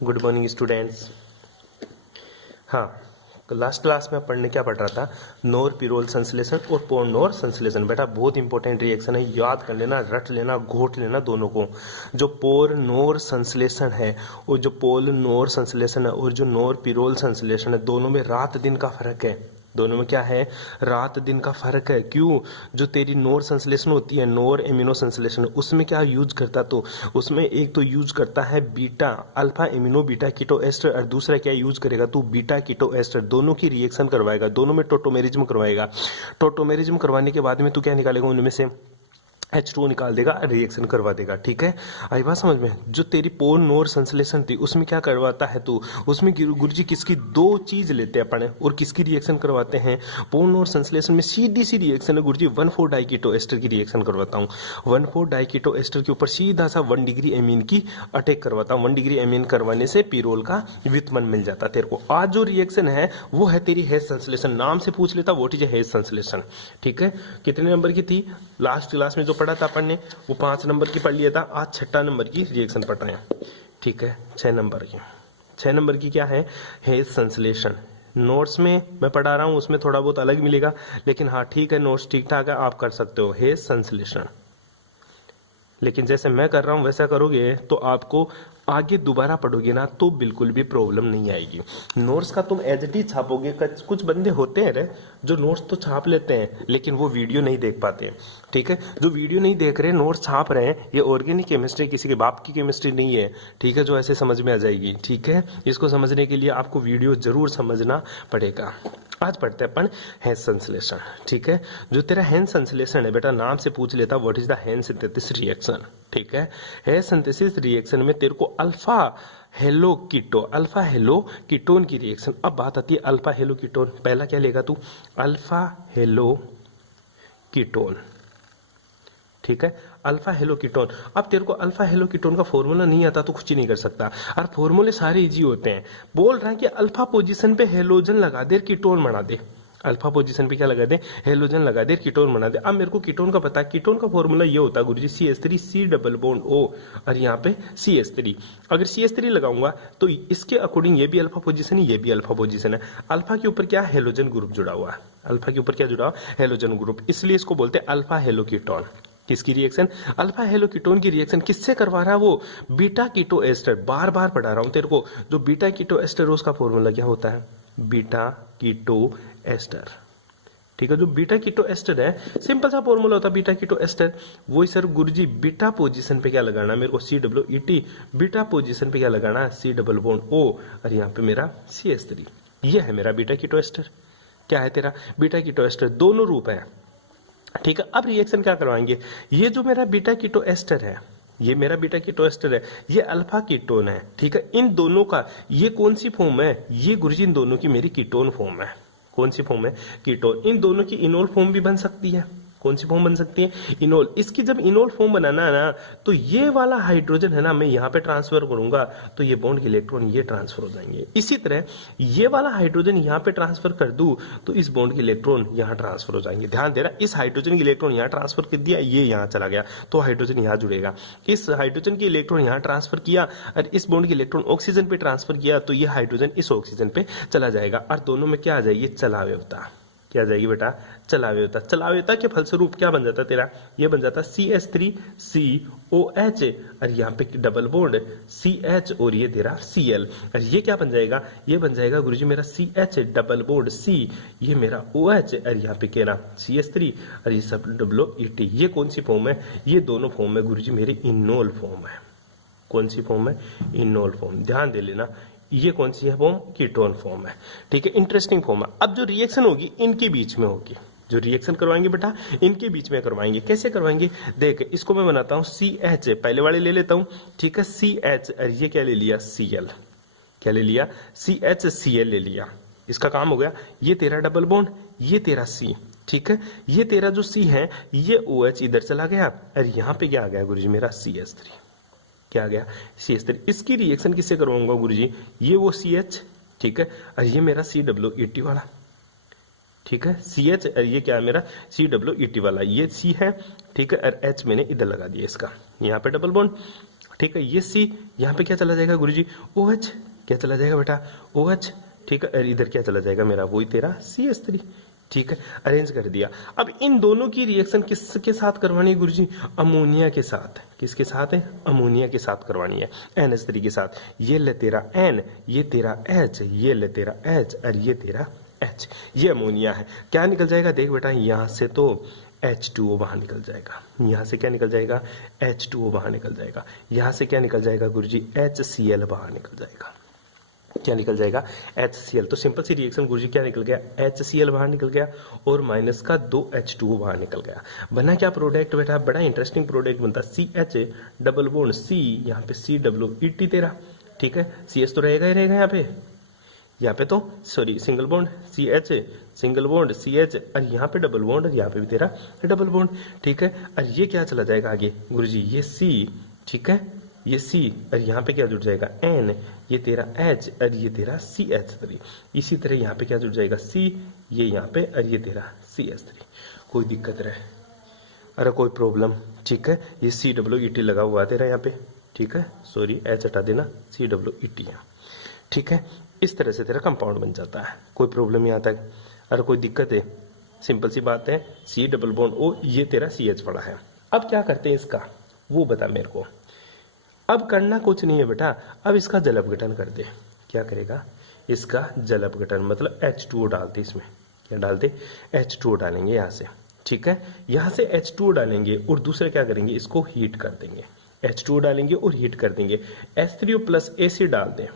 Good morning students. हाँ, last class में पढ़ने क्या पढ़ रहा था, नोर पिरोल संश्लेषण और पोर नोर संश्लेषण। बेटा बहुत इंपॉर्टेंट रिएक्शन है, याद कर लेना, रट लेना, घोट लेना दोनों को। जो पोर नोर संश्लेषण है और जो पोल नोर संश्लेषण है और जो नोर पिरोल संश्लेषण है, दोनों में रात दिन का फर्क है। दोनों में क्या है, रात दिन का फर्क है। क्यों? जो तेरी नोर संश्लेषण होती है, नोर एमिनो संश्लेषण, उसमें क्या यूज करता, तो उसमें एक तो यूज करता है beta alpha amino beta keto ester और दूसरा क्या यूज करेगा तू, बीटा कीटो एस्टर। दोनों की रिएक्शन करवाएगा, दोनों में टोटोमेरिज्म करवाएगा। टोटोमेरिज्म करवाने के बाद में तू क्या निकालेगा, उनमें से H2O निकाल देगा, रिएक्शन करवा देगा। ठीक है, आई बात समझ में। जो तेरी पोर नोर संश्लेषण थी उसमें क्या करवाता है तू, उसमें गुरुजी किसकी दो चीज लेते हैं अपन और किसकी रिएक्शन करवाते हैं। पोर नोर संश्लेषण में सीधी सी रिएक्शन है गुरुजी, 1,4 डाइकीटो एस्टर की रिएक्शन करवाता हूँ। 1,4 डाइकीटो एस्टर के ऊपर सीधा सा 1 डिग्री एमीन की अटैक करवाता हूँ। 1 डिग्री एमीन करवाने से पिरोल का व्युत्पन्न मिल जाता तेरे को। आज जो रिएक्शन है वो है तेरी हेज संश्लेषण। नाम से पूछ लेता व्हाट इज हेज संश्लेषण। ठीक है, कितने नंबर की थी लास्ट क्लास में जो पढ़ा था अपन ने, वो 5 नंबर की पढ़ लिया था। आज 6 नंबर की रिएक्शन पढ़ रहे हैं। ठीक है, 6 नंबर की, 6 नंबर की क्या है, हेज संश्लेषण। नोट्स में मैं पढ़ा रहा हूं उसमें थोड़ा बहुत अलग मिलेगा, लेकिन हाँ ठीक है, नोट्स ठीक ठाक है, आप कर सकते हो हेज संश्लेषण। लेकिन जैसे मैं कर रहा हूं वैसा करोगे तो आपको आगे दोबारा पढ़ोगे ना तो बिल्कुल भी प्रॉब्लम नहीं आएगी। नोट्स का तुम एज इट इज छापोगे। कुछ बंदे होते हैं रे जो नोट्स तो छाप लेते हैं लेकिन वो वीडियो नहीं देख पाते। ठीक है, जो वीडियो नहीं देख रहे, नोट्स छाप रहे हैं, ये ऑर्गेनिक केमिस्ट्री किसी के बाप की केमिस्ट्री नहीं है। ठीक है, जो ऐसे समझ में आ जाएगी। ठीक है, इसको समझने के लिए आपको वीडियो जरूर समझना पड़ेगा। आज पढ़ते हैं अपन हेज संश्लेषण। ठीक है, जो तेरा हेज संश्लेषण है बेटा, नाम से पूछ लेता what is the hedge synthesis reaction. ठीक है, हेज सिंथेसिस रिएक्शन में तेरे को अल्फा हेलो कीटोन की रिएक्शन। अब बात आती है अल्फा हेलो कीटोन। पहला क्या लेगा तू, अल्फा हेलो कीटोन। ठीक है, अल्फा हेलो कीटोन। अब तेरे को अल्फा हेलो कीटोन का फॉर्मूला नहीं आता तो कुछ ही नहीं कर सकता। और फॉर्मूले सारे इजी होते हैं। बोल रहा है कि अल्फा पोजीशन पे हेलोजन लगा दे, कीटोन बना दे। अल्फा पोजीशन पे क्या लगा दे, हेलोजन लगा दे, कीटोन बना दे। अब मेरे को कीटोन का पता है, कीटोन का फॉर्मूला ये होता है गुरुजी, CH3 C double bond O और यहाँ पे CH3। अगर CH3 लगाऊंगा तो इसके अकॉर्डिंग ये भी अल्फा पोजीशन है, ये भी अल्फा पोजीशन है। अल्फा के ऊपर क्या, हेलोजन ग्रुप जुड़ा हुआ है। अल्फा के ऊपर क्या जुड़ा हुआ, हेलोजन ग्रुप, इसलिए इसको बोलते हैं अल्फा हेलो कीटोन। किसकी रिएक्शन, अल्फा हेलो कीटोन की रिएक्शन। किससे करवा रहा है वो, बीटा कीटो एस्टर। बार बार पढ़ा रहा हूं तेरे को, जो बीटा कीटो एस्टर उसका फॉर्मूला क्या होता है, बीटा कीटो एस्टर। ठीक है, जो बीटा कीटो एस्टर है, सिंपल सा फॉर्मूला होता है बीटा कीटो एस्टर। वही सर गुरुजी बीटा पोजीशन पे क्या लगाना है मेरे को, COOT। बीटा पोजीशन पे क्या लगाना है, C डबल बॉन्ड O और यहाँ पे मेरा CH3। ये है मेरा बीटा कीटो एस्टर। क्या है तेरा बीटा कीटो एस्टर, दोनों रूप है। ठीक है, अब रिएक्शन क्या करवाएंगे, ये जो मेरा बीटा कीटो एस्टर है, ये मेरा बीटा कीटो एस्टर है, ये अल्फा कीटोन है। ठीक है, इन दोनों का ये कौन सी फॉर्म है, ये गुरुजी इन दोनों की मेरी कीटोन फॉर्म है। कौन सी फॉर्म है, कीटोन। इन दोनों की इनोल फॉर्म भी बन सकती है। कौन सी फॉर्म बन सकती है, इनोल। इसकी जब इनोल फॉर्म बनाना है ना, तो ये वाला हाइड्रोजन है ना, मैं यहाँ पे ट्रांसफर करूंगा तो ये बॉन्ड के इलेक्ट्रॉन ये ट्रांसफर हो जाएंगे। इसी तरह ये वाला हाइड्रोजन यहाँ पे ट्रांसफर कर दूं तो इस बॉन्ड के इलेक्ट्रॉन यहाँ ट्रांसफर हो जाएंगे। ध्यान दे रहा, इस हाइड्रोजन के इलेक्ट्रॉन यहाँ ट्रांसफर कर दिया, ये यहाँ चला गया तो हाइड्रोजन यहाँ जुड़ेगा। इस हाइड्रोजन के इलेक्ट्रॉन यहाँ ट्रांसफर किया और इस बॉन्ड के इलेक्ट्रॉन ऑक्सीजन पे ट्रांसफर किया तो ये हाइड्रोजन इस ऑक्सीजन पे चला जाएगा और दोनों में क्या आ जाएगी, चलाव्यवता। क्या आ जाएगी बेटा, चलाव्यवता। चलाव्यवता के फलस्वरूप क्या बन जाता तेरा, ये बन जाता CH3COH और यहाँ पे डबल बॉन्ड CH और ये तेरा Cl। और ये क्या बन जाएगा, ये बन जाएगा गुरुजी मेरा CH डबल बॉन्ड C, ये मेरा OH और यहाँ पे क्या CH3 और ये सब WET। ये कौन सी फॉर्म है, ये दोनों फॉर्म है गुरुजी मेरी इनोल फॉर्म है। कौन सी फॉर्म है, इनोल फॉर्म। ध्यान दे लेना, ये कौन सी है फॉर्म, कीटोन फॉर्म है। ठीक है, इंटरेस्टिंग फॉर्म है। अब जो रिएक्शन होगी इनके बीच में होगी, जो रिएक्शन करवाएंगे बेटा इनके बीच में करवाएंगे। कैसे करवाएंगे, देख इसको मैं बनाता हूं CH, पहले वाले ले लेता हूं। ठीक है, CH और ये क्या ले लिया, Cl। क्या ले लिया, CHCl ले लिया। इसका काम हो गया, ये तेरा डबल बॉन्ड, ये तेरा C। ठीक है, ये तेरा जो C है, ये OH इधर चला गया और यहाँ पे क्या आ गया गुरुजी मेरा CH3। क्या आ गया, CH3। इसकी रिएक्शन किससे करवाऊंगा गुरुजी, ये वो CH। ठीक है, और ये मेरा CWET वाला। ठीक है, CH और ये क्या है मेरा CWET वाला, ये C है। ठीक है, और H मैंने इधर लगा दिया इसका, यहाँ पे डबल बॉन्ड। ठीक है। ये C यहाँ पे क्या चला जाएगा गुरुजी, OH, क्या चला जाएगा बेटा, OH, ठीक है। और इधर क्या चला जाएगा मेरा, वही तेरा CH3, ठीक है। अरेंज कर दिया। अब इन दोनों की रिएक्शन किसके साथ करवानी है गुरुजी, अमोनिया के साथ। किसके साथ है, अमोनिया के साथ करवानी है, NH3 के साथ। ये ले तेरा N, ये तेरा H, ये ले तेरा H और ये तेरा H, ये अमोनिया है। क्या निकल जाएगा, देख बेटा यहाँ से तो H2O बाहर निकल जाएगा, यहाँ से क्या निकल जाएगा, H2O बाहर निकल जाएगा, यहाँ से क्या निकल जाएगा गुरुजी, HCl बाहर निकल जाएगा। क्या निकल जाएगा, HCl। तो सिंपल सी रिएक्शन गुरुजी, क्या निकल गया, HCl बाहर निकल गया और माइनस का 2 H2O बाहर निकल गया। बना क्या प्रोडक्ट बेटा, बड़ा इंटरेस्टिंग प्रोडक्ट बनता, CH डबल बॉन्ड C, यहाँ पे COET तेरा, ठीक है। CH तो रहेगा ही रहेगा यहाँ पे तो sorry single bond CH, single bond CH और यहाँ पे डबल बॉन्ड और यहाँ पे भी तेरा डबल बॉन्ड, ठीक है। और ये क्या चला जाएगा आगे गुरुजी, ये C, ठीक है, ये C और यहाँ पे क्या जुड़ जाएगा N, ये तेरा H और ये तेरा CH3। इसी तरह यहाँ पे क्या जुड़ जाएगा C, ये यहाँ पे और ये तेरा CH3। कोई दिक्कत रहे, अरे कोई प्रॉब्लम, ठीक है। ये COET लगा हुआ है तेरा यहाँ पे, ठीक है, सॉरी H हटा देना, COET यहाँ, ठीक है। इस तरह से तेरा कंपाउंड बन जाता है। कोई प्रॉब्लम यहाँ तक, अरे कोई दिक्कत है, सिंपल सी बात है, C डबल बॉन्ड O, ये तेरा CH पड़ा है। अब क्या करते हैं इसका, वो बता मेरे को। अब करना कुछ नहीं है बेटा, अब इसका जल अपघटन कर दे। क्या करेगा, इसका जल अपघटन, मतलब H2O डालते इसमें, क्या डालते, H2O डालेंगे यहाँ से, ठीक है। यहाँ से H2O डालेंगे और दूसरा क्या करेंगे, इसको हीट कर देंगे। H2O डालेंगे और हीट कर देंगे। H3O प्लस एसिड डाल दें,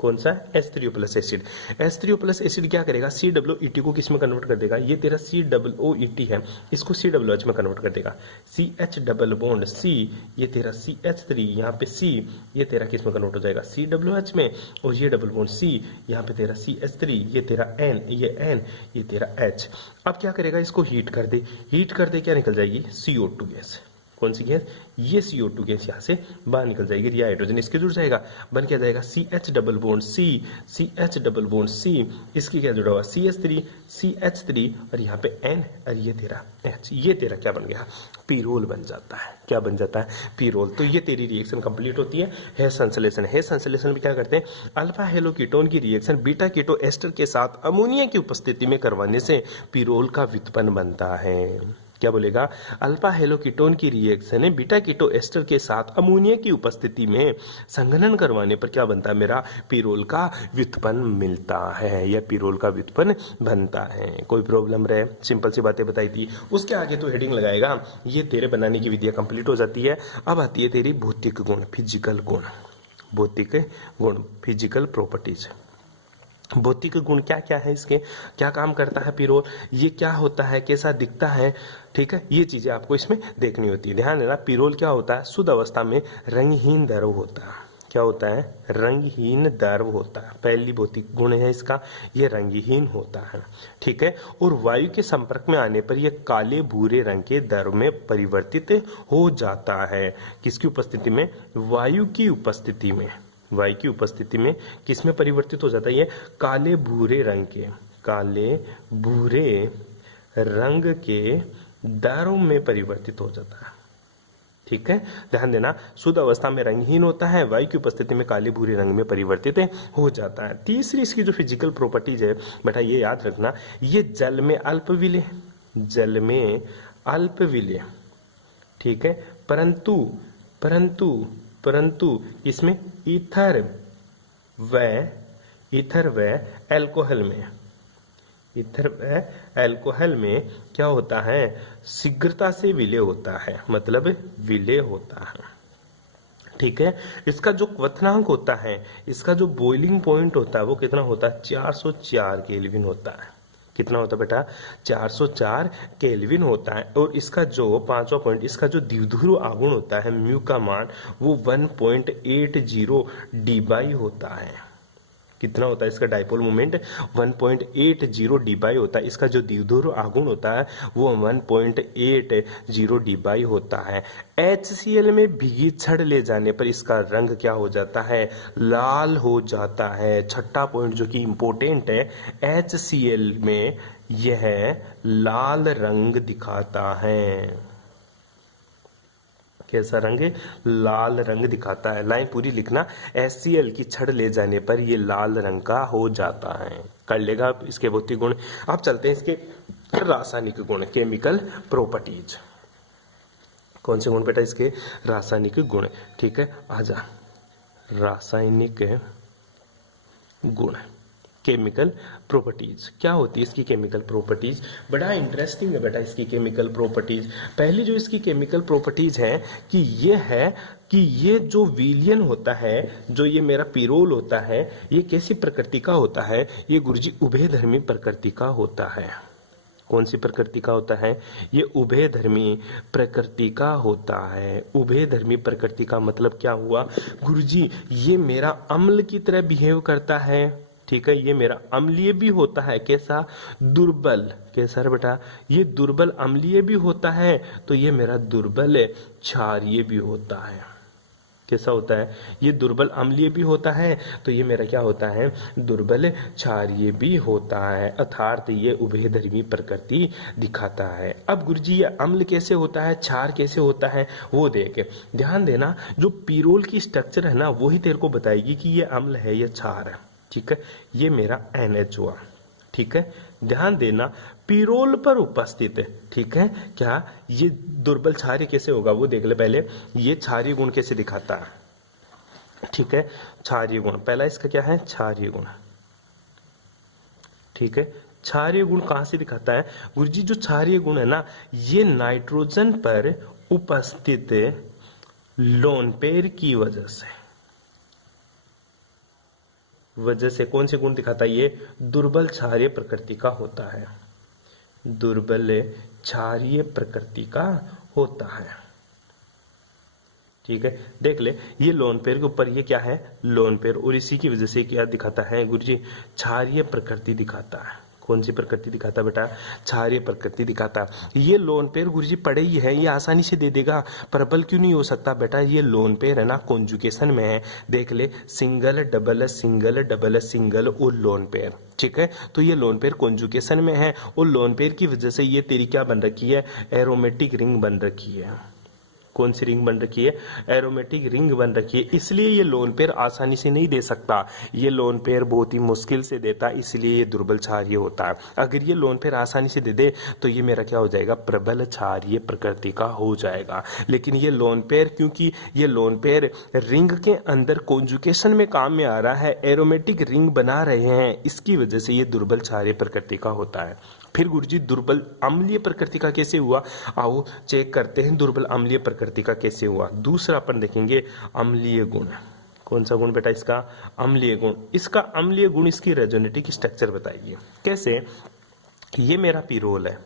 कौन सा, H3O plus acid. H3O plus acid क्या करेगा, COET को किस में कन्वर्ट कर देगा, ये तेरा COOET है, इसको COH में कन्वर्ट कर देगा। CH डबल बॉन्ड C, ये तेरा CH3, यहाँ पे C, ये तेरा किस में कन्वर्ट हो जाएगा, COH में, और ये डबल बॉन्ड C, यहाँ पे तेरा CH3, ये तेरा N, ये N, ये तेरा H। अब क्या करेगा, इसको हीट कर दे, हीट कर दे क्या निकल जाएगी, CO2 गैस। कौन सी गैस, ये CO2 गैस यहाँ से बाहर निकल जाएगी, रिया हाइड्रोजन इसके जुड़ जाएगा, बन क्या जाएगा CH double bond C, CH double bond C, इसकी क्या जुड़ा हुआ CH3, CH3 और यहाँ पे N और ये तेरा H, ये तेरा क्या बन गया, पीरोल बन जाता है। क्या बन जाता है, पीरोल। तो ये तेरी रिएक्शन कंप्लीट होती है संश्लेषण। संश्लेषण में क्या करते हैं, अल्फा हेलोकीटोन की रिएक्शन बीटा कीटो एस्टर के साथ अमोनिया की उपस्थिति में करवाने से पीरोल का व्युत्पन्न बनता है। क्या बोलेगा, अल्फा हेलोकीटोन की रिएक्शन है बीटा कीटो एस्टर के साथ अमोनिया की उपस्थिति में संघनन करवाने पर क्या बनता है, मेरा पीरोल का व्युत्पन्न मिलता है या पीरोल का व्युत्पन्न बनता है। कोई प्रॉब्लम रहे, सिंपल सी बातें बताई थी। उसके आगे तो हेडिंग लगाएगा, ये तेरे बनाने की विधिया कंप्लीट हो जाती है। अब आती है तेरी भौतिक गुण, फिजिकल गुण, भौतिक गुण, फिजिकल प्रॉपर्टीज। भौतिक गुण क्या क्या है इसके, क्या काम करता है पीरोल, ये क्या होता है, कैसा दिखता है, ठीक है, ये चीजें आपको इसमें देखनी होती है। ध्यान देना, पीरोल क्या होता है, शुद्ध अवस्था में रंगहीन द्रव होता है। क्या होता है, रंगहीन द्रव होता है। पहली भौतिक गुण है इसका, ये रंगहीन होता है, ठीक है। और वायु के संपर्क में आने पर यह काले भूरे रंग के द्रव में परिवर्तित हो जाता है। किसकी उपस्थिति में, वायु की उपस्थिति में, वायु की उपस्थिति में किसमें परिवर्तित हो जाता है, ये काले भूरे रंग के, काले भूरे रंग के द्रव में परिवर्तित हो जाता है, ठीक है। ध्यान देना, शुद्ध अवस्था में रंगहीन होता है, वायु की उपस्थिति में काले भूरे रंग में परिवर्तित हो जाता है। तीसरी इसकी जो फिजिकल प्रॉपर्टीज है बेटा, ये याद रखना, ये जल में अल्प विलय, जल में अल्प विलय, ठीक है, परंतु परंतु परंतु इसमें ईथर व एल्कोहल में, ईथर व एल्कोहल में क्या होता है, शीघ्रता से विलय होता है, मतलब विलय होता है, ठीक है। इसका जो क्वथनांक होता है, इसका जो बॉइलिंग पॉइंट होता है, वो कितना होता है, 404 केल्विन होता है। कितना होता है बेटा, 404 केल्विन होता है। और इसका जो पांचवा पॉइंट, इसका जो द्विध्रुव आघूर्ण होता है, म्यू का मान वो 1.80 डी होता है। कितना होता है इसका डाइपोल मोमेंट, 1.80 डी होता है। इसका जो द्विध्रुव आघूर्ण होता है वो 1.80 डी होता है। HCl में भीगी छड़ ले जाने पर इसका रंग क्या हो जाता है, लाल हो जाता है। छठा पॉइंट जो कि इंपॉर्टेंट है, HCl में यह लाल रंग दिखाता है। कैसा रंग? लाल रंग दिखाता है। लाइन पूरी लिखना। HCl की छड़ ले जाने पर ये लाल रंग का हो जाता है। कर लेगा आप इसके भौतिक गुण। अब चलते हैं इसके रासायनिक गुण, केमिकल प्रॉपर्टीज। कौन से गुण बेटा? इसके रासायनिक गुण। ठीक है, आजा। रासायनिक गुण, केमिकल प्रॉपर्टीज। क्या होती है इसकी केमिकल प्रॉपर्टीज? बड़ा इंटरेस्टिंग है बेटा इसकी केमिकल प्रॉपर्टीज। पहली जो इसकी केमिकल प्रॉपर्टीज है कि ये है कि ये जो विलयन होता है, जो ये मेरा पिरोल होता है, ये कैसी प्रकृति का होता है? ये गुरुजी उभयधर्मी प्रकृति का होता है। कौन सी प्रकृति का होता है? ये उभयधर्मी प्रकृति का होता है। उभयधर्मी प्रकृति का मतलब क्या हुआ गुरुजी? ये मेरा अम्ल की तरह बिहेव करता है। ठीक है, ये मेरा अम्लीय भी होता है। कैसा? दुर्बल। कैसा है बेटा? ये दुर्बल अम्लीय भी होता है, तो ये मेरा दुर्बल क्षारीय भी होता है। कैसा होता है? ये दुर्बल अम्लीय भी होता है, तो ये मेरा क्या होता है? दुर्बल क्षारीय भी होता है। अर्थात ये उभयधर्मी प्रकृति दिखाता है। अब गुरुजी ये अम्ल कैसे होता है, क्षार कैसे होता है, वो देखे। ध्यान देना, जो पिरोल की स्ट्रक्चर है ना, वही तेरे को बताएगी कि ये अम्ल है या क्षार है। ठीक है, ये मेरा NH हुआ। ठीक है, ध्यान देना, पिरोल पर उपस्थित है। ठीक है, क्या ये दुर्बल क्षारीय कैसे होगा वो देख ले पहले। ये क्षारीय गुण कैसे दिखाता है? ठीक है, क्षारीय गुण पहला इसका क्या है? क्षारीय गुण। ठीक है, क्षारीय गुण कहां से दिखाता है गुरुजी? जो क्षारीय गुण है ना, ये नाइट्रोजन पर उपस्थित लोन पेयर की वजह से कौन से गुण दिखाता है? ये दुर्बल क्षारीय प्रकृति का होता है। दुर्बल क्षारीय प्रकृति का होता है। ठीक है, देख ले, ये लोन पेयर के ऊपर ये क्या है? Lone pair. और इसी की वजह से क्या दिखाता है गुरुजी? क्षारीय प्रकृति दिखाता है। कौन सी प्रकृति दिखाता बेटा? क्षारीय प्रकृति दिखाता। ये लोन पेयर गुरुजी पड़े ही है, ये आसानी से दे देगा। प्रबल क्यों नहीं हो सकता बेटा? ये लोन पेयर है ना, कॉन्जुगेशन में है। देख ले, single double single double single और लोन पेयर। ठीक है, तो ये लोन पेयर कॉन्जुगेशन में है, और लोन पेयर की वजह से ये तेरी क्या बन रखी है? एरोमेटिक रिंग बन रखी है। कौन सी रिंग बन रखी है? एरोमेटिक रिंग बन रखी है। इसलिए ये लोन पेयर आसानी से नहीं दे सकता, ये लोन पेयर बहुत ही मुश्किल से देता, इसलिए ये दुर्बल क्षारीय होता है। अगर ये लोन पेयर आसानी से दे दे तो ये मेरा क्या हो जाएगा? प्रबल क्षारीय प्रकृति का हो जाएगा। लेकिन ये लोन पेयर, क्योंकि ये लोन पेयर रिंग के अंदर कॉन्जुगेशन में काम में आ रहा है, एरोमेटिक रिंग बना रहे हैं, इसकी वजह से ये दुर्बल क्षारीय प्रकृति का होता है। फिर गुरुजी दुर्बल अम्लीय प्रकृति का कैसे हुआ? आओ चेक करते हैं दुर्बल अम्लीय प्रकृति का कैसे हुआ। दूसरा अपन देखेंगे अम्लीय गुण। कौन सा गुण बेटा इसका? अम्लीय गुण। इसका अम्लीय गुण इसकी रेजोनेटिक स्ट्रक्चर बताइए कैसे। ये मेरा पिरोल है।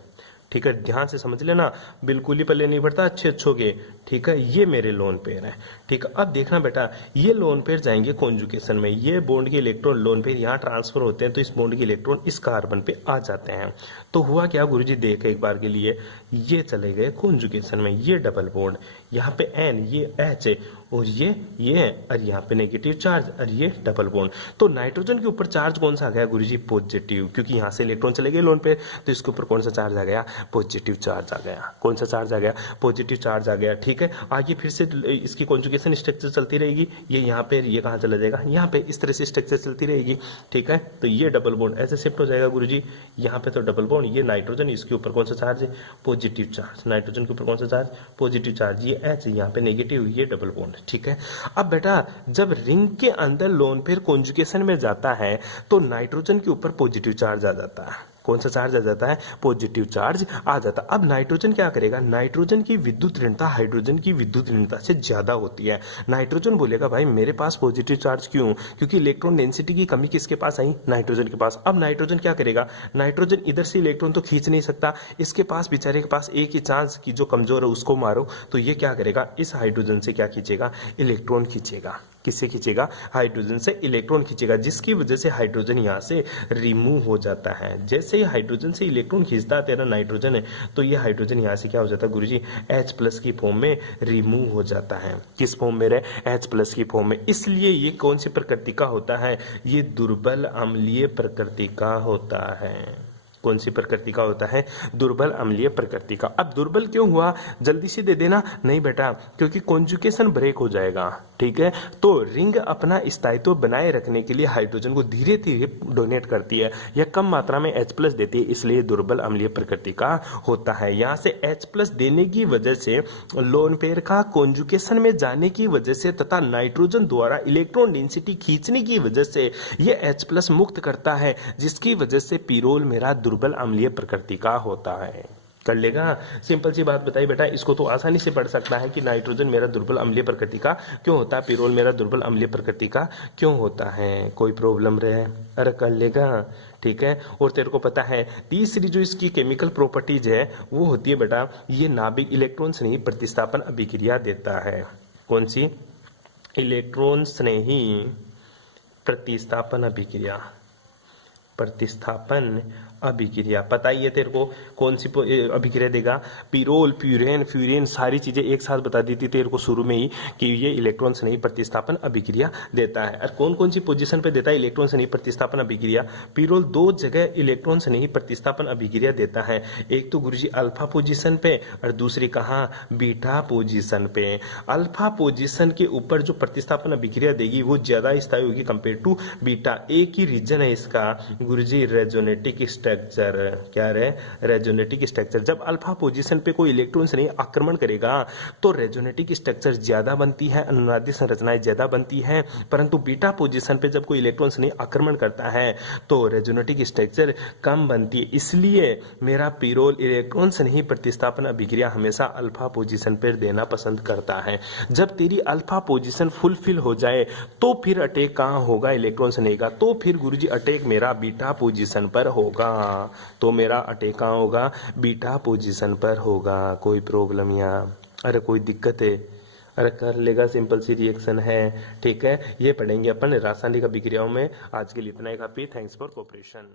ठीक है, ध्यान से समझ लेना, बिल्कुल ही पल्ले नहीं पड़ता, अच्छे के। ठीक है, ये मेरे लोन पेयर है। ठीक है, अब देखना बेटा, ये लोन पेयर जाएंगे कॉन्जुगेशन में, ये बॉन्ड के इलेक्ट्रॉन लोन पेयर यहाँ ट्रांसफर होते हैं, तो इस बॉन्ड के इलेक्ट्रॉन इस कार्बन पे आ जाते हैं। तो हुआ क्या गुरुजी? देख एक बार के लिए, ये चले गए कॉन्जुगेशन में, ये डबल बॉन्ड, यहाँ पे N, ये H और ये है, और यहाँ पे नेगेटिव चार्ज, और ये डबल बॉन्ड। तो नाइट्रोजन के ऊपर चार्ज कौन सा आ गया गुरुजी? पॉजिटिव, क्योंकि यहाँ से इलेक्ट्रॉन चले गए लोन पे, तो इसके ऊपर कौन सा चार्ज आ गया? पॉजिटिव चार्ज आ गया। कौन सा चार्ज आ गया? पॉजिटिव चार्ज आ गया। ठीक है, आगे फिर से इसकी कॉन्जुगेशन स्ट्रक्चर चलती रहेगी, ये यहाँ पे, ये कहाँ चला जाएगा? यहाँ पे। इस तरह से स्ट्रक्चर चलती रहेगी। ठीक है, तो ये डबल बॉन्ड ऐसे शिफ्ट हो जाएगा गुरुजी, यहाँ पे तो डबल बॉन्ड, ये नाइट्रोजन, इसके ऊपर कौन सा चार्ज है? Positive charge. नाइट्रोजन के ऊपर कौन सा चार्ज? Positive charge. ये H, यहाँ पे नेगेटिव, ये डबल बॉन्ड। ठीक है, अब बेटा जब रिंग के अंदर लोन पेयर कॉन्जुगेशन में जाता है तो नाइट्रोजन के ऊपर पॉजिटिव चार्ज आ जाता है। कौन सा चार्ज आ जाता है? पॉजिटिव चार्ज आ जाता है। अब नाइट्रोजन क्या करेगा? नाइट्रोजन की विद्युत ऋणता हाइड्रोजन की विद्युत ऋणता से ज्यादा होती है। नाइट्रोजन बोलेगा भाई मेरे पास पॉजिटिव चार्ज क्यों? क्योंकि इलेक्ट्रॉन डेंसिटी की कमी किसके पास आई? नाइट्रोजन के पास। अब नाइट्रोजन क्या करेगा? नाइट्रोजन इधर से इलेक्ट्रॉन तो खींच नहीं सकता, इसके पास बेचारे के पास एक ही चार्ज की जो कमजोर है उसको मारो, तो ये क्या करेगा? इस हाइड्रोजन से क्या खींचेगा? इलेक्ट्रॉन खींचेगा। किससे खींचेगा? हाइड्रोजन से इलेक्ट्रॉन खींचेगा, जिसकी वजह से हाइड्रोजन यहाँ से रिमूव हो जाता है। जैसे ही हाइड्रोजन से इलेक्ट्रॉन खींचता है तेरा नाइट्रोजन है, तो ये हाइड्रोजन यहाँ से क्या हो जाता है गुरुजी? H+ की फॉर्म में रिमूव हो जाता है। किस फॉर्म में रहे? H+ की फॉर्म में। इसलिए ये कौन सी प्रकृति का होता है? ये दुर्बल अम्लीय प्रकृति का होता है। कौन सी प्रकृति का होता है? दुर्बल अम्लीय प्रकृति का। अब दुर्बल क्यों हुआ, जल्दी से दे देना। नहीं बेटा, क्योंकि कॉन्जुगेशन ब्रेक हो जाएगा, ठीक है। तो रिंग अपना स्थायित्व बनाए रखने के लिए हाइड्रोजन को धीरे धीरे डोनेट करती है या कम मात्रा में H+ देती है, इसलिए दुर्बल अम्लीय प्रकृति का होता है। यहाँ से H+ देने की वजह से, लोन पेयर का कॉन्जुगेशन में जाने की वजह से तथा नाइट्रोजन द्वारा इलेक्ट्रॉन डेंसिटी खींचने की वजह से ये H+ मुक्त करता है, जिसकी वजह से पिरोल मेरा दुर्बल अम्लीय प्रकृति का होता है। कर लेगा? सिंपल सी बात बताई बेटा, इसको तो आसानी से पढ़ सकता है कि नाइट्रोजन मेरा दुर्बल अम्लीय प्रकृति का क्यों होता है, पिरोल मेरा दुर्बल अम्लीय प्रकृति का क्यों होता है। कोई प्रॉब्लम रहे? अरे कर लेगा, ठीक है। और तेरे को पता है तीसरी जो इसकी केमिकल प्रॉपर्टीज है वो होती है बेटा, ये नाभिक इलेक्ट्रॉन स्नेही प्रतिस्थापन अभिक्रिया देता है। कौन सी? इलेक्ट्रॉन स्नेही प्रतिस्थापन अभिक्रिया। प्रतिस्थापन अभिक्रिया पता ही है तेरे को कौन सी अभिक्रिया देगा? पिरोल, प्यूरेन, फ्यूरेन, सारी चीजें एक साथ बता दी थी तेरे को शुरू में ही कि ये इलेक्ट्रॉन स्नेही प्रतिस्थापन अभिक्रिया देता है। और कौन कौन सी पोजीशन पे देता है इलेक्ट्रॉन स्नेही प्रतिस्थापन अभिक्रिया? पिरोल 2 जगह इलेक्ट्रॉन स्नेही प्रतिस्थापन अभिक्रिया देता है, एक तो गुरुजी अल्फा पोजीशन पे और दूसरी कहाँ? बीटा पोजीशन पे। अल्फा पोजीशन के ऊपर जो प्रतिस्थापन अभिक्रिया देगी वो ज्यादा स्थायी होगी कंपेयर टू बीटा। एक ही रीजन है इसका गुरुजी, रेजोनेटिक स्ट्रक्चर। क्या रहे? रेजोनेटिक स्ट्रक्चर। जब अल्फा पोजीशन पे कोई इलेक्ट्रॉन से नहीं आक्रमण करेगा तो रेजोनेटिक स्ट्रक्चर ज्यादा बनती है, अनुनादी संरचनाएं ज्यादा बनती है, परंतु बीटा पोजीशन पे जब कोई इलेक्ट्रॉन से नहीं आक्रमण करता है तो रेजोनेटिक स्ट्रक्चर कम बनती है। इसलिए मेरा पिरोल इलेक्ट्रॉन से नहीं प्रतिस्थापन अभिक्रिया हमेशा अल्फा पोजीशन पर देना पसंद करता है। जब तेरी अल्फा पोजीशन फुलफिल हो जाए तो फिर अटैक कहाँ होगा? इलेक्ट्रॉन से नहीं का। तो फिर गुरुजी अटैक मेरा बीटा पोजीशन पर होगा। तो मेरा अटैक कहाँ होगा? बीटा पोजीशन पर होगा। कोई प्रॉब्लम यहाँ? अरे कोई दिक्कत है? अरे कर लेगा, सिंपल सी रिएक्शन है, ठीक है। ये पढ़ेंगे अपन रासायनिक अभिक्रियाओं में। आज के लिए इतना ही काफी। Thanks for cooperation.